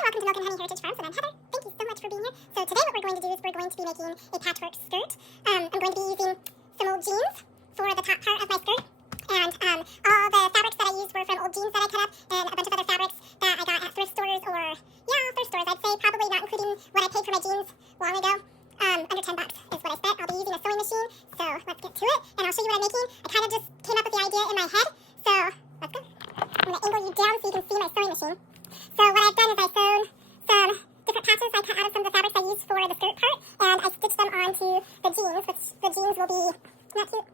welcome to Milk and Honey Heritage Farms, and I'm Heather. Thank you so much for being here. So today what we're going to do is we're going to be making a patchwork skirt. I'm going to be using some old jeans for the top part of my skirt, and all the fabrics that I used were from old jeans that I cut up, and a bunch of other fabrics that I got at thrift stores, or, thrift stores, I'd say, probably not including what I paid for my jeans long ago. Under $10 is what I spent. I'll be using a sewing machine, so let's get to it, and I'll show you what I'm making. I kind of just came up with the idea in my head, so let's go. I'm going to angle you down so you can see my sewing machine. So what I've done is I've sewn some different patches I cut out of some of the fabrics I used for the skirt part, and I stitched them onto the jeans, which the jeans will be, not cute,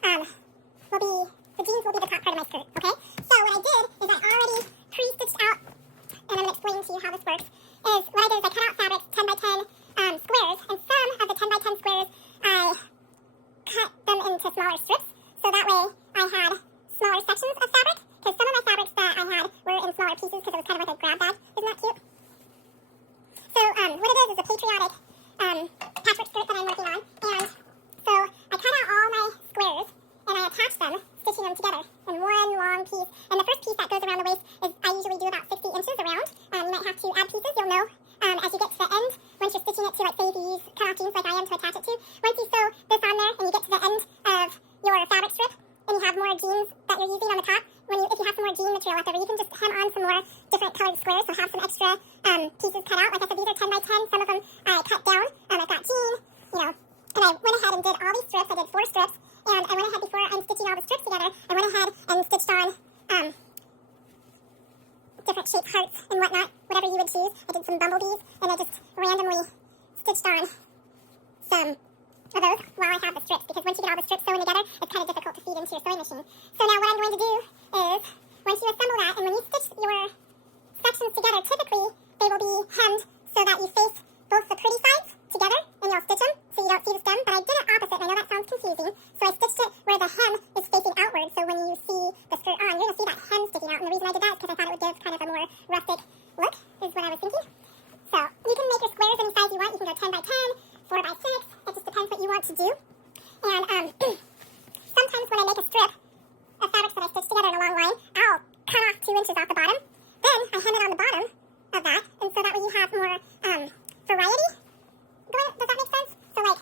the jeans will be the top part of my skirt, okay? So what I did is I already pre-stitched out, and I'm going to explain to you how this works, is what I did is I cut out fabrics 10 by 10 squares, and some of the 10 by 10 squares I cut them into smaller strips, so that way I had smaller sections of fabric, because some of my fabrics that I had were in smaller pieces because it was kind of like a grab bag. Isn't that cute? So what it is a patriotic patchwork skirt that I'm working on, and so I cut out all my squares and I attached them, stitching them together in one long piece. And the first piece that goes around the waist is I usually do about 60 inches around. You might have to add pieces, you'll know as you get to the end, once you're stitching it to, like, say if you use cut-off jeans like I am to attach it to. Once you sew this on there and you get to the end of your fabric strip and you have more jeans that you're using on the top, if you have some more jean material left over, you can just hem on some more different colored squares, so have some extra pieces cut out. Like I said, these are 10 by 10. Some of them I cut down. I've got jean, and I went ahead and did all these strips. I did 4 strips, and I went ahead before I'm stitching all the strips together, I went ahead and stitched on different shaped hearts and whatnot, whatever you would choose. I did some bumblebees, and I just randomly stitched on some of those while I have the strips, because once you get all the strips sewn together, it's kind of difficult to feed into your sewing machine. So now what I'm going to do is, once you assemble that, and when you stitch your sections together, typically they will be hemmed so that you face both the pretty sides together, and you'll stitch them so you don't see the stem, but I did it opposite, and I know that sounds confusing, so I stitched it where the hem is facing outward, so when you see the skirt on, you're going to see that hem sticking out, and the reason I did that is because I thought it would give kind of a more rustic look, is what I was thinking. So you can make your squares any size you want. You can go 10 by 10, 4 by 6, it just depends what you want to do. And sometimes when I make a strip of fabrics that I stitch together in a long line, I'll cut off 2 inches off the bottom, then I hem it on the bottom of that, and so that way you have more variety going. Does that make sense? So like,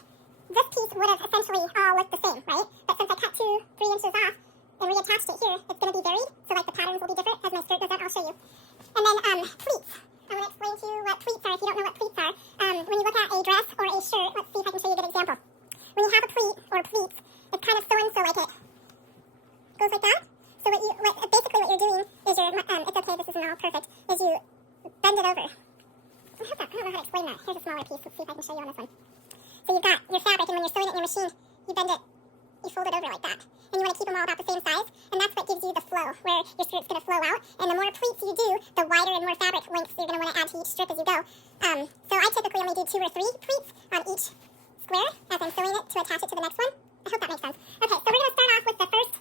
this piece would have essentially all looked the same, right? But since I cut 2-3 inches off and reattached it here, it's going to be varied, so like the patterns will be different as my skirt goes out. I'll show you. And then pleats. I want to explain to you what pleats are if you don't know what pleats are. When you look at a dress or a shirt, let's see if I can show you a good example. When you have a pleat or pleats, it's kind of sewn so like it goes like that. So basically what you're doing is it's okay, this isn't all perfect, is you bend it over. I don't know how to explain that. Here's a smaller piece. Let's see if I can show you on this one. So you've got your fabric, and when you're sewing it in your machine, you bend it, you fold it over like that. And you want to keep them all about the same size, and that's what gives you the flow, where your skirt's going to flow out. And the more pleats you do, the wider and more fabric lengths you're going to want to add to each strip as you go. So I typically only do 2 or 3 pleats on each square as I'm sewing it to attach it to the next one. I hope that makes sense. Okay, so we're going to start off with the first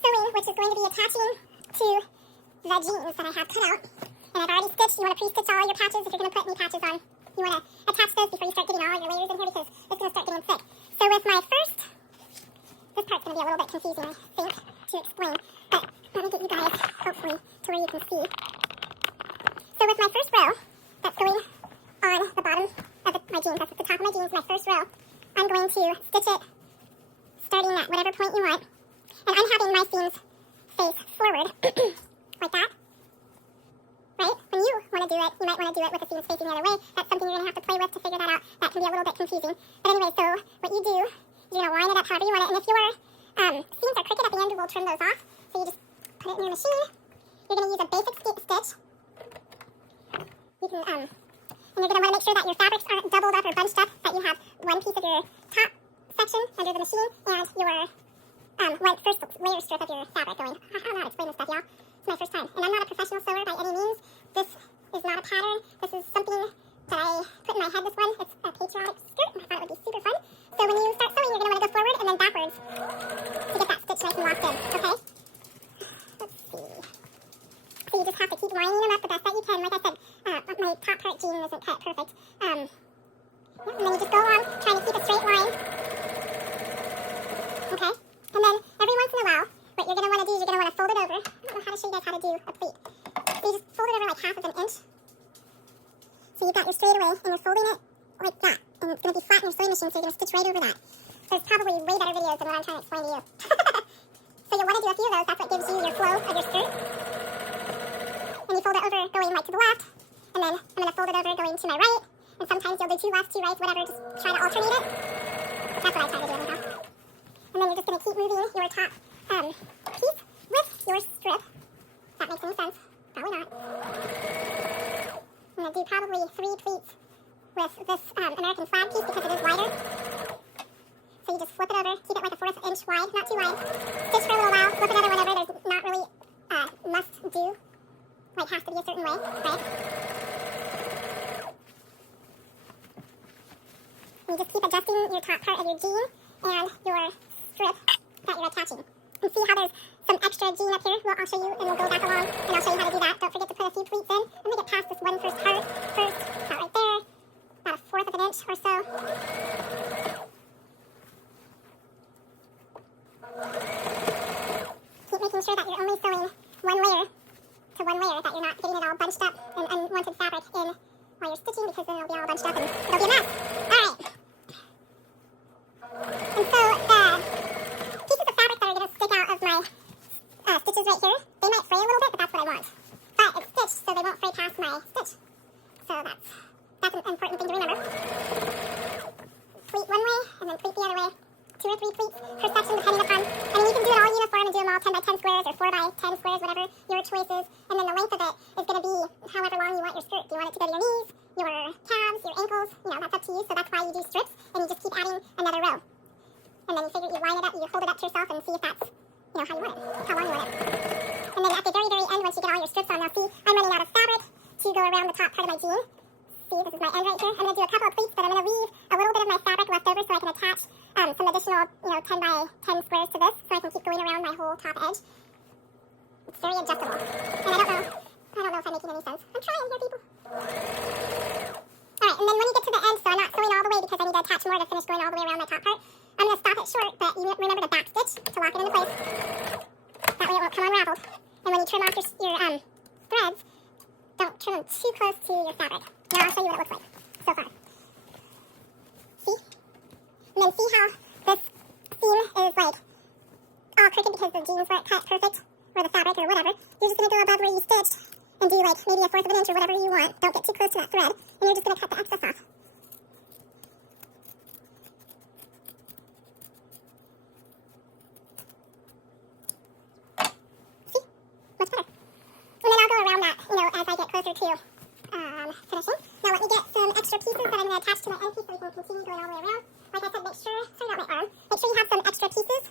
sewing, which is going to be attaching to the jeans that I have cut out. And I've already stitched. You want to pre-stitch all your patches if you're going to put any patches on. You want to attach those before you start getting all your layers in here, because it's going to start getting thick. So with my first, this part's going to be a little bit confusing, I think, to explain. But let me get you guys, hopefully, to where you can see. So with my first row, that's going on the bottom of my jeans, that's at the top of my jeans, my first row, I'm going to stitch it starting at whatever point you want. And I'm having my seams face forward, like that. Right? When you want to do it, you might want to do it with the seams facing the other way. That's something you're going to have to play with to figure that out. That can be a little bit confusing. But anyway, so what you do is you're going to line it up however you want it. And if your seams are crooked at the end, you will trim those off. So you just put it in your machine. You're going to use a basic stitch. You can, and you're going to want to make sure that your fabrics aren't doubled up or bunched up, that you have one piece of your top section under the machine and your one first layer strip of your fabric going. I don't know how to explain this stuff, y'all. It's my first time. And I'm not a professional sewer by any means. This is not a pattern. This is something that I put in my head, this one. It's a patriotic skirt, and I thought it would be super fun. So when you start sewing, you're going to want to go forward and then backwards to get that stitch nice and locked in, okay? Let's see. So you just have to keep lining them up the best that you can. Like I said, my top part jean isn't cut perfect. And then you just go along trying to keep a straight line. Okay? And then every once in a while, what you're going to want to do is you're going to want to fold it over. I don't know how to show you guys how to do a pleat. So you just fold it over like half of an inch. So you've got your straightaway, and you're folding it like that. And it's going to be flat in your sewing machine, so you're going to stitch right over that. There's probably way better videos than what I'm trying to explain to you. So you'll want to do a few of those. That's what gives you your flow of your skirt. And you fold it over going right to the left. And then I'm going to fold it over going to my right. And sometimes you'll do two lefts, two rights, whatever. Just try to alternate it. That's what I try to do anyhow. And then you're just going to keep moving your top piece with your strip. If that makes any sense. Probably not. I'm going to do probably 3 pleats with this American flag piece because it is wider. So you just flip it over, keep it like a 1/4 inch wide, not too wide. Stitch for a little while, flip it over whenever there's not really must do, like has to be a certain way, right? And just keep adjusting your top part of your jean and your strip that you're attaching. And see how there's some extra jean up here? Well, I'll show you and we'll go back along and I'll show you how to do that. Don't forget to put a few pleats in. I'm going to get past this one first part first, about right there, about a 1/4 of an inch or so. Keep making sure that you're only sewing one layer to one layer, that you're not getting it all bunched up and unwanted fabric in while you're stitching, because then it'll be all bunched up and it'll be a mess. Alright. And so the pieces of fabric that are going to stick out of my stitches right here, they might fray a little bit, but that's what I want. But it's stitched, so they won't fray past my stitch. So that's an important thing to remember. Pleat one way, and then pleat the other way. 2 or 3 pleats per section, depending upon, I mean, you can do it all uniform and do them all 10 by 10 squares or 4 by 10 squares, whatever your choice is. And then the length of it is going to be however long you want your skirt. Do you want it to go to your knees, your calves, your ankles? You know, that's up to you. So that's why you do strips, and you just keep adding another row. And then you figure, you line it up, you hold it up to yourself and see if that's, you know, how you want it, how long you want it. And then at the very, very end, once you get all your strips on, now see, I'm running out of fabric to go around the top part of my jean. See, this is my end right here. I'm going to do a couple of pleats, but I'm going to leave a little bit of my fabric left over so I can attach some additional, 10 by 10 squares to this, so I can keep going around my whole top edge. It's very adjustable. And I don't know if I'm making any sense. I'm trying here, people. Alright, and then when you get to the end, so I'm not sewing all the way because I need to attach more to finish going all the way around my top part, I'm going to stop it short, but you remember to back stitch to lock it into place. That way it won't come unraveled. And when you trim off your threads, don't trim them too close to your fabric. Now I'll show you what it looks like so far. See? And then see how this seam is like all crooked because the jeans weren't cut perfect, or the fabric or whatever. You're just going to go above where you stitched and do like maybe a 1/4 of an inch or whatever you want. Don't get too close to that thread. And you're just going to cut the excess off. See? Much better. And then I'll go around that, as I get closer to finishing. Now let me get some extra pieces that I'm going to attach to my end piece so we can continue going all the way around. Like I said, make sure, sorry about my arm, make sure you have some extra pieces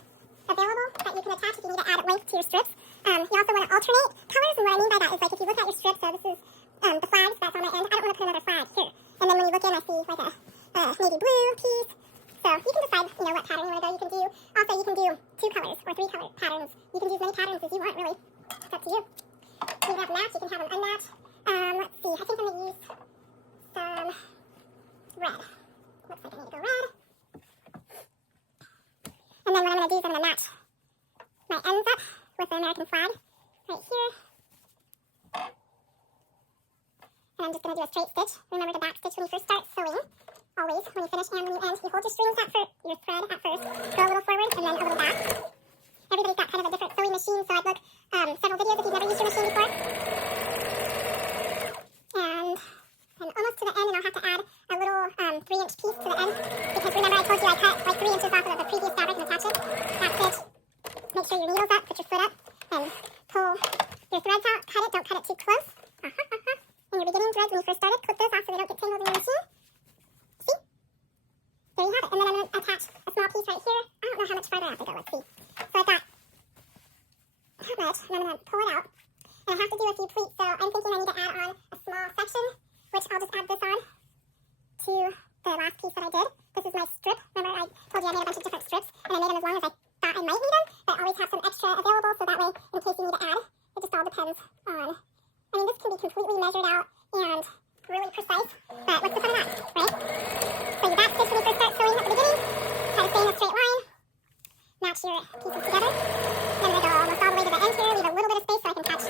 available that you can attach if you need to add length to your strips. You also want to alternate colors, and what I mean by that is like if you look at your strip, so this is the flags that's on my end, I don't want to put another flag here. And then when you look in, I see like a navy blue piece. So you can decide, what pattern you want to go. You can do 2 colors or 3 color patterns. You can use as many patterns as you want, really. It's up to you. You can have them matched, you can have them unmatched. Let's see, I think I'm going to use some red. Looks like I need to go red. And then what I'm going to do is I'm going to match my ends up with the American flag right here. And I'm just going to do a straight stitch. Remember to back stitch when you first start sewing. Always, when you finish and when you end, you hold your strings your thread at first, go a little forward and then a little back. Everybody's got kind of a different sewing machine, so I'd look several videos if you've never used your machine before. And I'm almost to the end, and I'll have to add a little 3-inch piece to the end, because remember I told you I cut like 3 inches off of the previous fabric and attach it. Back stitch. Make sure your needle's up, put your foot up, and pull your threads out. Cut it, don't cut it too close. And your beginning threads when you first started, clip those off so they don't get tangled in your machine. See? There you have it. And then I'm going to attach a small piece right here. I don't know how much farther I have to go. Let's see. So I've got that much, and I'm going to pull it out. And I have to do a few pleats, so I'm thinking I need to add on a small section, which I'll just add this on to the last piece that I did. This is my strip. Remember I told you I made a bunch of different strips, and I made them as long as I thought I might need them, but always have some extra available, so that way, in case you need to add, it just all depends on. I mean, this can be completely measured out and really precise, but what's the fun of that, right? So you back stitch when you first start sewing at the beginning, try to stay in a straight line, match your pieces together. Then I'm going to go almost all the way to the end here, leave a little bit of space so I can touch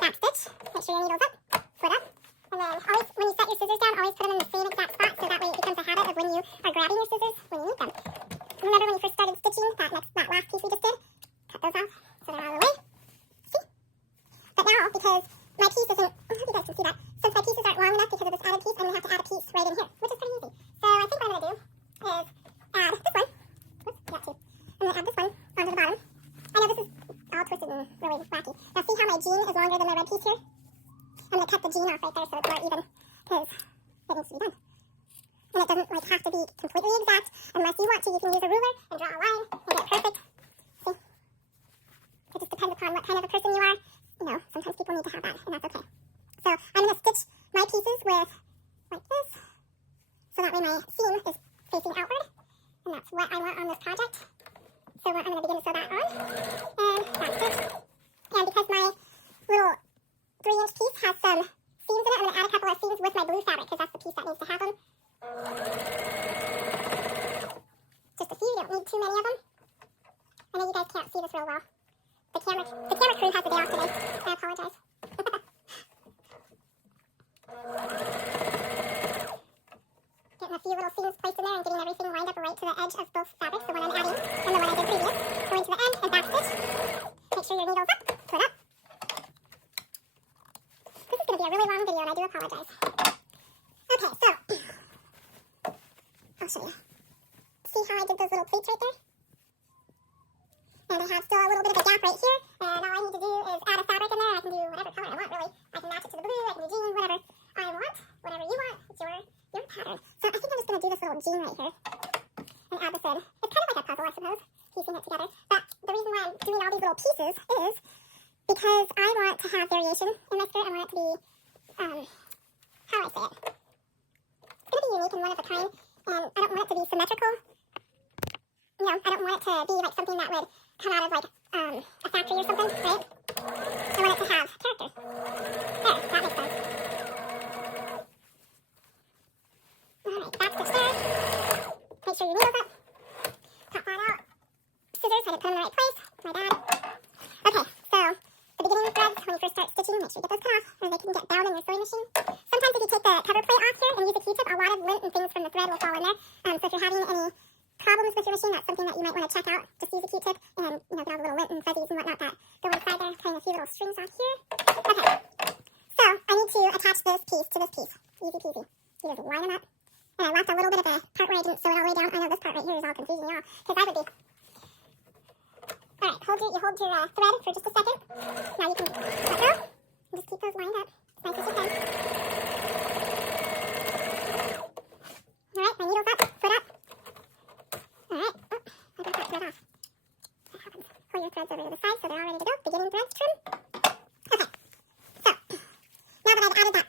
back stitch. Make sure your needle's up, foot up, and then always when you set your scissors down, always put them in the same exact spot so that way it becomes a habit of when you are grabbing your scissors when you need them. Remember when you first started stitching that last piece we just did? Cut those off so they're out of the way. See? But now, because my piece isn't, I hope you guys can see that, since my pieces aren't long enough because of this added piece, I'm going to have to add a piece right in here, which is pretty easy. So I think what I'm going to do is add this one. Oops, got two. I'm going to add this one onto the bottom. I know this is all twisted and really wacky. Now see how my jean is longer than my red piece here? I'm going to cut the jean off right there so it's more even, because it needs to be done. And it doesn't like have to be completely exact. Unless you want to, you can use a ruler and draw a line and get it perfect. See? It just depends upon what kind of a person you are. You know, sometimes people need to have that, and that's okay. So I'm going to stitch my pieces with like this, so that way my seam is facing outward, and that's what I want on this project. So I'm going to begin to sew that on, and that's it. And because my little 3-inch piece has some seams in it, I'm going to add a couple of seams with my blue fabric, because that's the piece that needs to have them. Just a few, you don't need too many of them. I know you guys can't see this real well. The camera crew has the day off today. I apologize. Getting a few little seams placed in there and getting everything lined up right to the edge of both fabrics, the one I'm adding and the one I did previous. Going to the end and backstitch. Make sure your needle's up. Put up. This is going to be a really long video and I do apologize. Okay, so I'll show you. See how I did those little pleats right there? And I have still a little bit of a gap right here, and all I need to do is add a fabric in there. I can do whatever color I want, really. I can match it to the blue, I can do jean, whatever I want, whatever you want. It's your pattern. So I think I'm just going to do this little jean right here and add this in. It's kind of like a puzzle, I suppose, piecing it together. But the reason why I'm doing all these little pieces is because I want to have variation in my skirt. I want it to be, how do I say it? It's going to be unique and one of a kind, and I don't want it to be symmetrical. You know, I don't want it to be like something that would come out of like a factory or something, right? I want it to have character. There, that makes sense. Alright, backstitch there. Make sure your needle's up. Pop that out. Scissors, I didn't put them in the right place. My bad. Okay, so the beginning threads, when you first start stitching, make sure you get those cut off or they can get down in your sewing machine. Sometimes if you take the cover plate off here and use a Q-tip, a lot of lint and things from the thread will fall in there. So if you're having any problems with your machine, that's something that you might want to check out. Just use a Q-tip and, you know, get all the little lint and fuzzies and whatnot that go inside there. Cutting a few little strings off here. Okay, so I need to attach this piece to this piece. Easy peasy. You just line them up. And I left a little bit of the part where I didn't sew it all the way down. I know this part right here is all confusing y'all, because I would be. Alright, you hold your thread for just a second. Now you can let go. And just keep those lined up as nice as you can. Alright, my needle's up, foot up. Alright, I got that thread off. That happens. Pull your threads over to the side so they're all ready to go. Beginning threads trim. Okay, so now that I've added that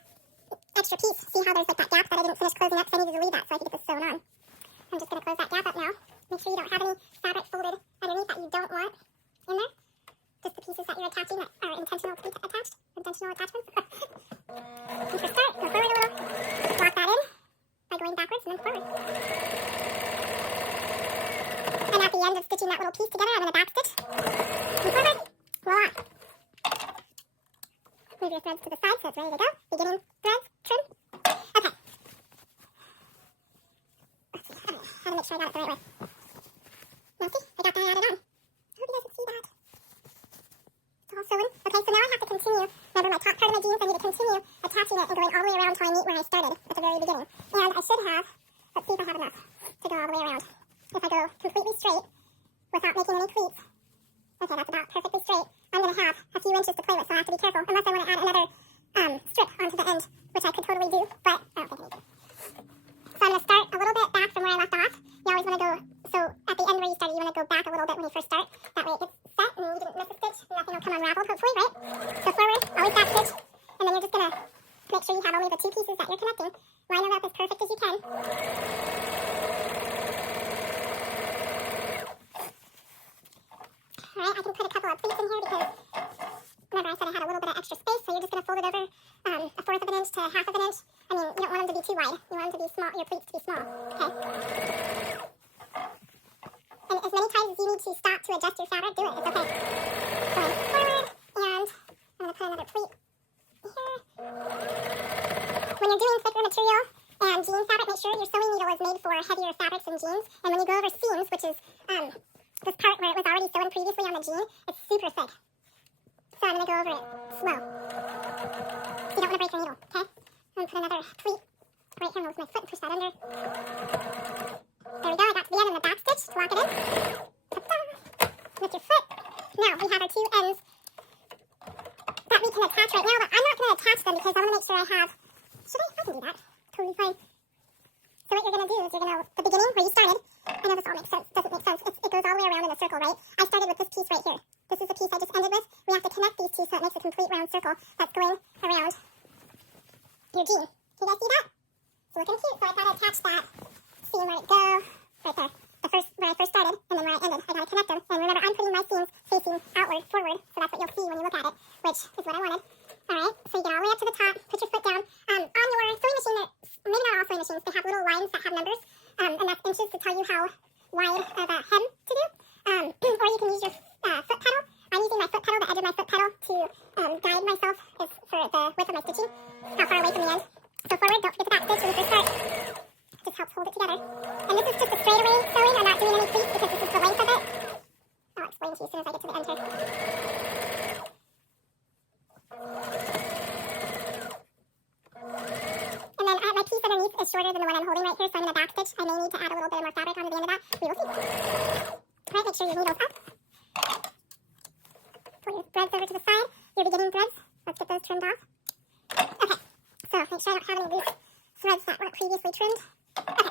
extra piece, see how there's like that gap that I didn't finish closing up because I needed to leave that so I could get this sewn on. I'm just going to close that gap up now. Make sure you don't have any fabric folded underneath that you don't want in there. Just the pieces that you're attaching that are intentional to be attached. Intentional attachments. You first start, go forward a little. Lock that in by going backwards and then forward. And at the end of stitching that little piece together, I'm going to backstitch. And forward. Voila. Move your threads to the side so it's ready to go. Beginning threads, trim. Okay. Let's see. I don't know how to make sure I got it the right way. Now see, I got that added on. I hope you guys can see that. It's all sewn. Okay, so now I have to continue. Remember my top part of my jeans, I need to continue attaching it and going all the way around until I meet where I started at the very beginning. And I should have, let's see if I have enough to go all the way around. If I go completely straight without making any pleats, okay, that's about perfectly straight. I'm going to have a few inches to play with, so I have to be careful. Unless I want to add another strip onto the end, which I could totally do, but I don't think I need to. So I'm going to start a little bit back from where I left off. You always want to go, so at the end where you started, you want to go back a little bit when you first start. That way it gets set and you didn't miss a stitch. Nothing will come unraveled, hopefully, right? So forward, always back stitch. And then you're just going to make sure you have only the two pieces that you're connecting. Line them up as perfect as you can. Alright, I can put a couple of pleats in here because remember I said I had a little bit of extra space, so you're just going to fold it over a fourth of an inch to half of an inch. I mean, you don't want them to be too wide. You want them to be small, your pleats to be small. Okay? And as many times as you need to stop to adjust your fabric, do it. It's okay. Going forward, and I'm going to put another pleat here. When you're doing thicker material, this part where it was already sewn previously on the jean is super thick. So I'm going to go over it slow. You don't want to break your needle, okay? I'm going to put another pleat right here with my foot and push that under. There we go, I got to the end in the back stitch to lock it in. Ta-da! With your foot. Now we have our two ends that we can attach right now, but I'm not going to attach them because I want to make sure I have... Should I? I can do that. Totally fine. So what you're going to do is you're going to, the beginning where you started, I know this all makes sense, doesn't make sense, it goes all the way around in a circle, right? I started with this piece right here. This is the piece I just ended with. We have to connect these two so it makes a complete round circle that's going around your jean. Can you guys see that? It's looking cute, so I've got to attach that seam where it go, right there. Where I first started, and then where I ended. I got to connect them. And remember, I'm putting my seams facing outward, forward, so that's what you'll see when you look at it, which is what I wanted. Alright, so you get all the way up to the top, put your foot down. On your sewing machine, maybe not all sewing machines, they have little lines that have numbers, and that's inches to tell you how wide of a hem to do. Or you can use your foot pedal. I'm using my foot pedal, the edge of my foot pedal, to guide myself for the width of my stitching, how far away from the end. So forward, don't forget the back stitch when you first start. It just helps hold it together. And this is just a straightaway sewing. I'm not doing any pleats because this is the length of it. I'll explain to you as soon as I get to the end here. And then my piece underneath is shorter than the one I'm holding right here, so I'm going to back stitch. I may need to add a little bit more fabric onto the end of that. We will see. Alright, make sure your needle's up. Pull your threads over to the side. Your beginning threads. Let's get those trimmed off. Okay, so make sure I don't have any loose threads that weren't previously trimmed. Okay,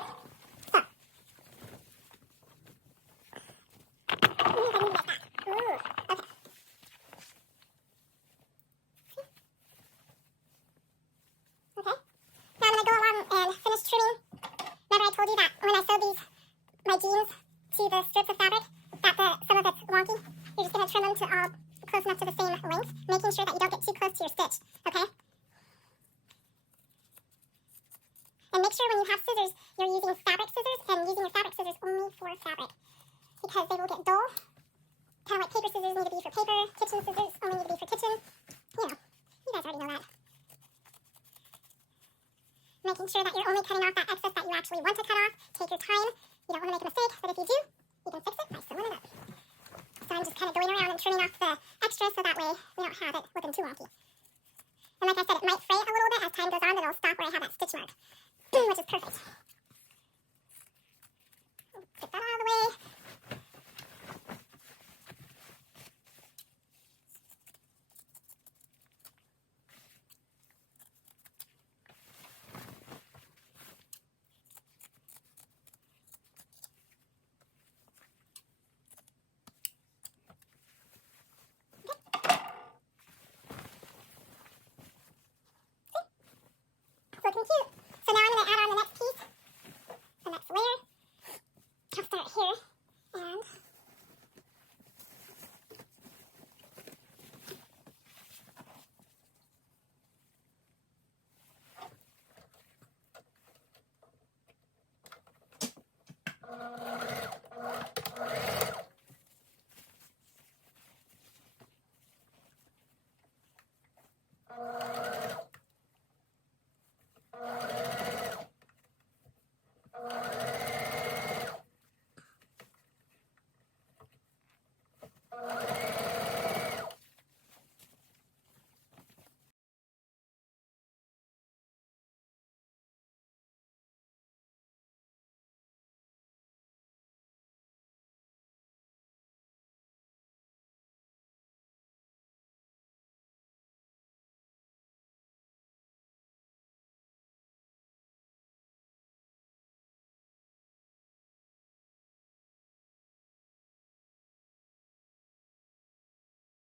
so. Ooh, I need to get that. Ooh, okay. Okay. Now I'm going to go along and finish trimming. Remember I told you that when I sewed my jeans to the strips of fabric, that some of it's wonky. You're just going to trim them to all close enough to the same length, making sure that you don't get too close to your stitch, okay? And make sure when you have scissors, you're using fabric scissors and using your fabric scissors only for fabric, because they will get dull. Kind of like paper scissors need to be for paper, kitchen scissors only need to be for kitchen. You know, you guys already know that. Making sure that you're only cutting off that excess that you actually want to cut off. Take your time. You don't want to make a mistake, but if you do, you can fix it by sewing it up. So I'm just kind of going around and trimming off the extra so that way we don't have it looking too wonky. And like I said, it might fray a little bit as time goes on, but it'll stop where I have that stitch mark, which is perfect. Get that out of the way. Looking cute.